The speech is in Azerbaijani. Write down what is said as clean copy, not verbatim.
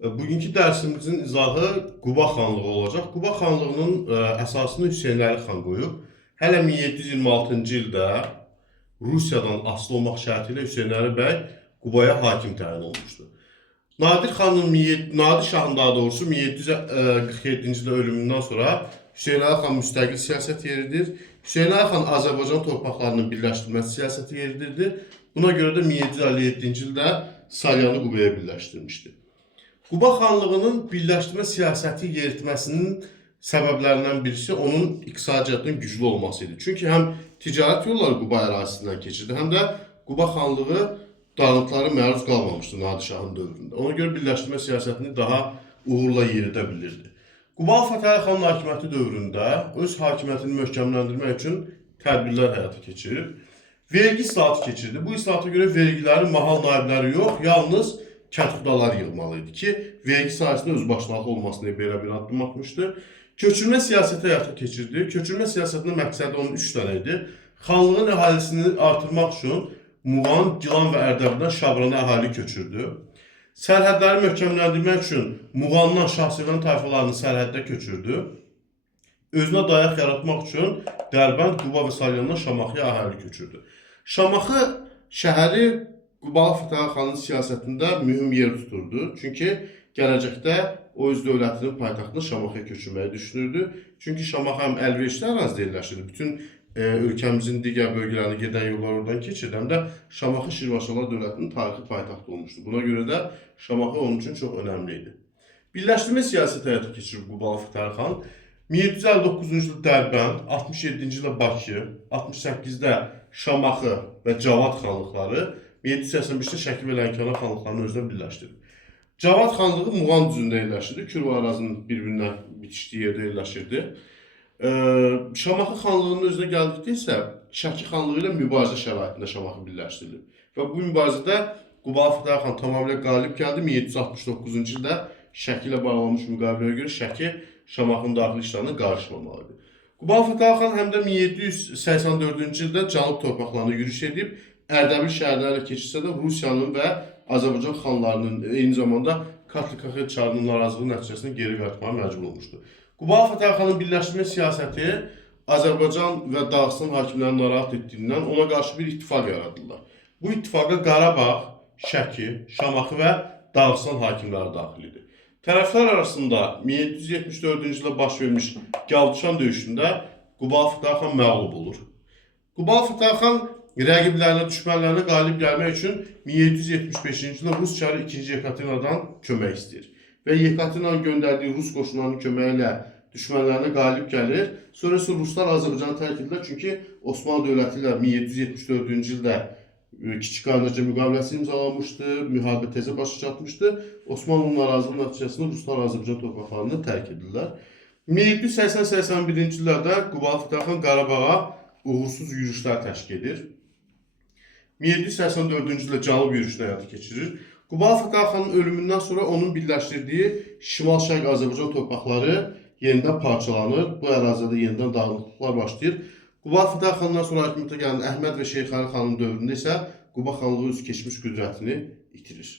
Bugünkü dərsimizin izahı Quba xanlığı olacaq. Quba xanlığının əsasını Hüseynəli xan qoyub. Hələ 1726-cı ildə Rusiyadan asılı olmaq şərti ilə Hüseynəli bəy Qubaya hakim təyin olmuşdu. Nadir şahın daha doğrusu 1747-ci ildə ölümündən sonra Hüseynəli xan müstəqil siyasət yeridir. Hüseynəli xan Azərbaycan torpaqlarının birləşdirilməsi siyasəti yeridirdi. Buna görə də 1757-ci ildə Salyanı Qubaya birləşdirmişdi. Quba xanlığının birləşdirmə siyasəti yeritməsinin səbəblərindən birisi onun iqtisadiyyatının güclü olması idi. Çünki həm ticarət yolları Quba ərazisindən keçirdi, həm də Quba xanlığı dağıntılara məruz qalmamışdı Nadir şahın dövründə. Ona görə birləşdirmə siyasətini daha uğurla yeridə bilirdi. Quba Fətəli xanın hakimiyyəti dövründə öz hakimiyyətini möhkəmləndirmək üçün tədbirlər həyata keçirib. Vergi islahatı keçirdi. Bu islahata görə vergiləri mahal naibləri yox, yalnız kətxudalar yığmalı idi ki, vergi sayəsində özbaşınalığı olmasına belə bir addım atmışdı. Köçürmə siyasəti həyata keçirdi. Köçürmə siyasətinin məqsədi onun 3 dənə idi. Xanlığın əhalisini artırmaq üçün Muğan, Gilan və Ərdəbildən Şabrana əhali köçürdü. Sərhədləri möhkəmləndirmək üçün Muğandan Şahsevən tayfalarını sərhəddə köçürdü. Özünə dayaq yaratmaq üçün Dərbənd, Quba və Salyandan Şamaxıya əhali köçürdü. Şamaxı şəhəri Quba Fətəli xanın siyasətində mühüm yer tuturdu. Çünki gələcəkdə o öz dövlətinin paytaxtını Şamaxıya köçürməyi düşünürdü. Çünki Şamaxı həm əlverişli ərazidə yerləşirdi. Bütün ölkəmizin digər bölgələrinə gedən yollar oradan keçirdi. Həm də Şamaxı Şirvanşahlar dövlətinin tarixi paytaxtı olmuşdu. Buna görə də Şamaxı onun üçün çox önəmli idi. Birləşdirmə siyasəti həyata keçirib Quba Fətəli xan. 1759-cu ildə Dərbənd, 67-ci ildə Bakı, 68-də Şamaxı və Cavad xanlıqları, 1785-də Şəki və Lənkəran xanlıqlarını özünə birləşdirib. Cavad xanlığı Muğan düzündə yerləşirdi. Kür və Arazın bir-birindən bitişdiyi yerdə yerləşirdi. Şamaxı xanlığının özünə gəldikdə isə Şəki xanlığı ilə mübarizə şəraitində Şamaxı birləşdirilib. Və bu mübarizədə Quba Fətəli xan tamamilə qalib gəldi. 1769-cu ildə Şəki ilə bağlanmış müqaviləyə görə Şəki Şamaxının daxili işlərinə qarışmamalıdır. Quba Fətəli xan həm də 1784-cü ildə Cənub torpaqlarına yürüş edib, Ərdəbil şəhərləri keçirsə də Rusiyanın və Azərbaycan xanlarının, eyni zamanda Katlı-Kaxet çarının narazılığı nəticəsində geri qayıtmağa məcbur olmuşdu. Quba Fətəli xanın birləşdirmə siyasəti Azərbaycan və Dağıstan hakimlərini narahat etdiyindən ona qarşı bir ittifaq yaradırlar. Bu ittifaqa Qarabağ, Şəki, Şamaxı və Dağıstan hakimləri daxil idi. Tərəflər arasında 1774-cü ildə baş vermiş Gəlduşan döyüşündə Quba Fətəli xan məğlub olur. Quba Fətəli xan rəqiblərinə, düşmənlərinə qalib gəlmək üçün 1775-ci ildə Rus çarı 2-ci Yekaterina'dan kömək istəyir. Və Yekaterina'nın göndərdiyi Rus qoşunlarının köməyi ilə düşmənlərinə qalib gəlir. Sonra isə Ruslar Azərbaycanı tərk edirlər. Çünki Osmanlı dövləti ilə 1774-cü ildə Kiçik Qarnaca müqaviləsi imzalanmışdı, müharibə tezə başa çatmışdı. Osmanlı'nın narazılığı nəticəsində Ruslar Azərbaycan torpaqlarını tərk edirlər. 1780-81-ci illərdə Quba Fətəli xan Qarabağa uğursuz yürüşlər təşkil edir. 1784-cü ildə Cənub yürüşünü həyata keçirir. Quba Fətəli xanın ölümündən sonra onun birləşdirdiyi Şimal-Şərq Azərbaycan torpaqları yenidən parçalanır. Bu ərazidə yenidən dağınıqlıqlar başlayır. Quba Fətəli xandan sonra hakimiyyətə gələn Əhməd və Şeyx Əli xanın dövründə isə Quba xanlığı öz keçmiş qüdrətini itirir.